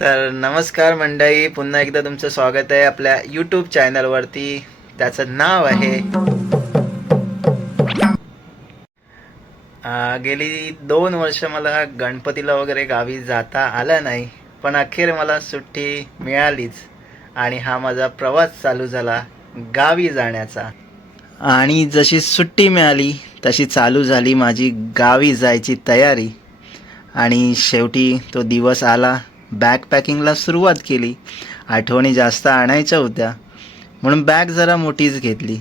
तर नमस्कार मंडळी पुन्हा एकदा तुमचं स्वागत आहे आपल्या यूट्यूब चॅनलवरती त्याचं नाव आहे गेली दोन वर्ष मला गणपतीला वगैरे गावी जाता आलं नाही पण अखेर मला सुट्टी मिळालीच आणि हा माझा प्रवास चालू झाला गावी जाण्याचा. आणि जशी सुट्टी मिळाली तशी चालू झाली माझी गावी जायची तयारी. आणि शेवटी तो दिवस आला. बॅग पॅकिंगला सुरुवात केली. आठवणी जास्त आणायच्या होत्या. म्हणून बॅग जरा मोठीच घेतली.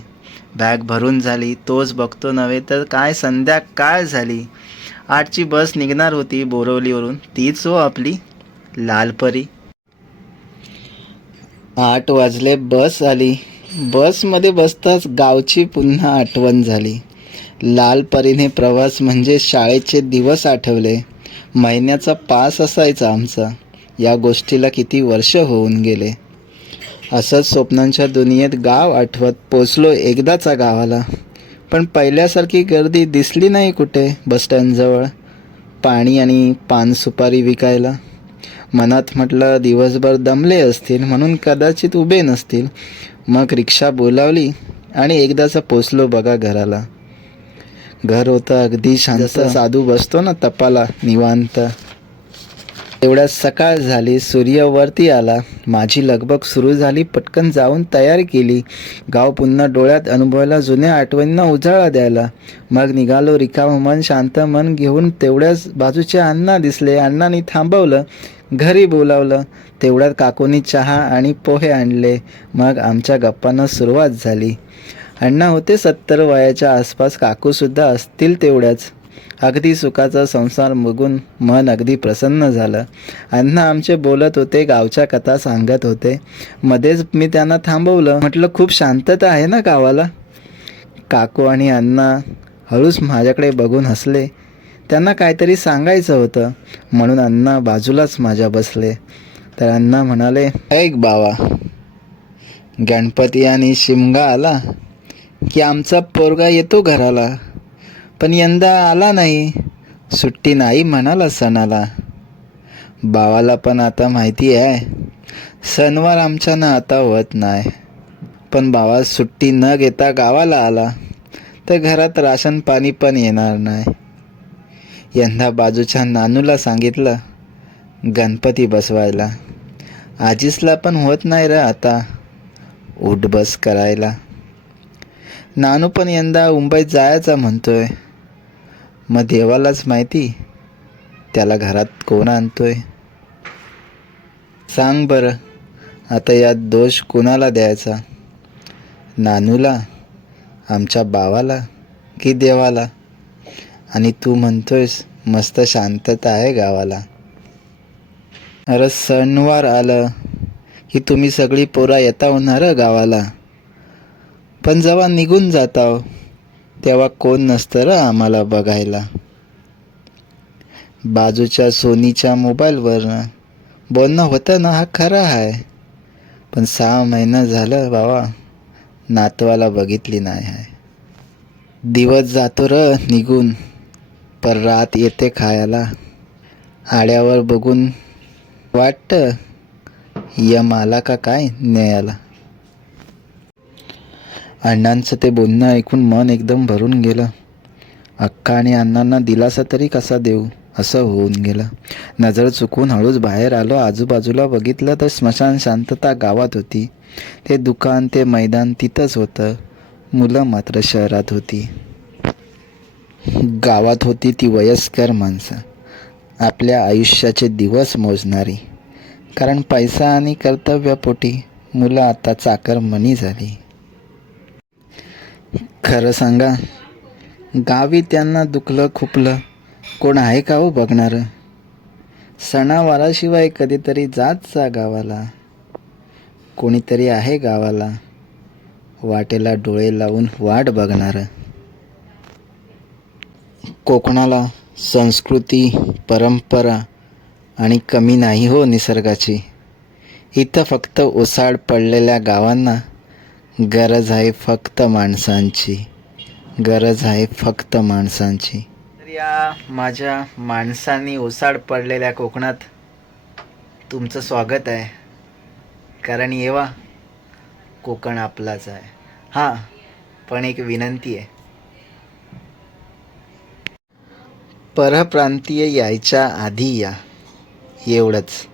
बॅग भरून झाली. तोच बघतो नव्हे तर काय संध्याकाळ झाली. आठची बस निघणार होती बोरवलीवरून. तीच हो आपली लालपरी. आठ वाजले बस आली. बसमध्ये बसताच गावची पुन्हा आठवण झाली. लालपरीने प्रवास म्हणजे शाळेचे दिवस आठवले. महिन्याचा पास असायचा आमचा. या गोष्टीला किती वर्ष होऊन गेले. असंच स्वप्नांच्या दुनियेत गाव आठवत पोचलो एकदाचा गावाला. पण पहिल्यासारखी गर्दी दिसली नाही कुठे बसस्टँडजवळ पाणी आणि पान सुपारी विकायला. मनात म्हटलं दिवसभर दमले असतील म्हणून कदाचित उभे नसतील. मग रिक्षा बोलावली आणि एकदाचा पोचलो बघा घराला. घर होतं अगदी शांत. साधू बसतो ना तपाला निवांत. एवढ्या सकाळ झाली सूर्य वरती आला. माझी लगबग सुरू झाली पटकन जाऊन तयारी केली. गाव पुन्हा डोळ्यात अनुभवायला जुन्या आठवणींना उजाळा द्यायला. मग निघालो रिकाम मन शांत मन घेऊन तेवढ्याच बाजूचे अण्णा दिसले. अण्णांनी थांबवलं घरी बोलावलं. तेवढ्यात काकूनी चहा आणि पोहे आणले. मग आमच्या गप्पांना सुरुवात झाली. अण्णा होते सत्तर वयाच्या आसपास काकूसुद्धा असतील तेवढ्याच. अगदी सुखाचा संसार बघून मन अगदी प्रसन्न झालं. अण्णा आमचे बोलत होते गावच्या कथा सांगत होते. मध्येच मी त्यांना थांबवलं. म्हटलं खूप शांतता आहे ना गावाला? काकू आणि अण्णा हळूच माझ्याकडे बघून हसले. त्यांना काहीतरी सांगायचं होतं. म्हणून अण्णा बाजूलाच माझ्या बसले. तर अण्णा म्हणाले ऐक बावा गणपती आणि शिमगा आला की आमचा पोरगा येतो घराला. पण यंदा आला नाही. सुट्टी नाही म्हणाला सणाला. बावाला पण आता माहिती आहे. सणवार आमच्या ना आता होत नाही. पण बावा सुट्टी न घेता गावाला आला. तर घरात राशन पाणी पण येणार नाही. यंदा बाजूच्या नानूला सांगितलं गणपती बसवायला. आजीसला पण होत नाही र आता. उठ बस करायला. नानू पण यंदा मुंबईत जायचा म्हणतोय. मग देवालाच माहिती? त्याला घरात कोण आणतोय? सांग बरं आता यात दोष कोणाला द्यायचा? नानूला? आमच्या बावाला? की देवाला? आणि तू म्हणतोयस मस्त शांतता आहे गावाला. अरे सणवार आलं की तुम्ही सगळी पोरा येता होणार गावाला? पण जेव्हा निघून जाताव. तेव्हा कोण नसतं र आम्हाला बघायला. बाजूच्या सोनीच्या मोबाईलवर बोलणं होतं ना हा खरा आहे पण सहा महिना झालं बाबा नातवाला बघितली नाही आहे दिवस जातो र निघून पर रात येते खायला. आड्यावर बघून वाटतं यम आला का काय न्यायाला? अण्णांचं ते बोलणं ऐकून मन एकदम भरून गेलं. अक्का आणि अण्णांना दिलासा तरी कसा देऊ? असं होऊन गेलं. नजर चुकून हळूच बाहेर आलो. आजूबाजूला बघितलं तर स्मशान शांतता गावात होती. ते दुकान ते मैदान तिथंच होतं. मुलं मात्र शहरात होती. गावात होती ती वयस्कर माणसं. आपल्या आयुष्याचे दिवस मोजणारी. कारण पैसा आणि कर्तव्यापोटी मुलं आता चाकरमनी झाली. खरं सांगा गावी त्यांना दुखलं खुपलं. कोण आहे का हो बघणारं? सणावाराशिवाय कधीतरी जात जा गावाला. कोणीतरी आहे गावाला. वाटेला डोळे लावून वाट बघणारं. कोकणाला संस्कृती परंपरा आणि कमी नाही हो निसर्गाची. इथं फक्त ओसाड पडलेल्या गावांना गरज आहे फक्त माणसांची. गरज आहे फक्त माणसांची. तर या माझ्या माणसांनी ओसाड पडलेल्या कोकणात तुमचं स्वागत आहे. कारण येवा कोकण आपलाच आहे. हां पण एक विनंती आहे. परप्रांतीय यायच्या आधी या. एवढंच.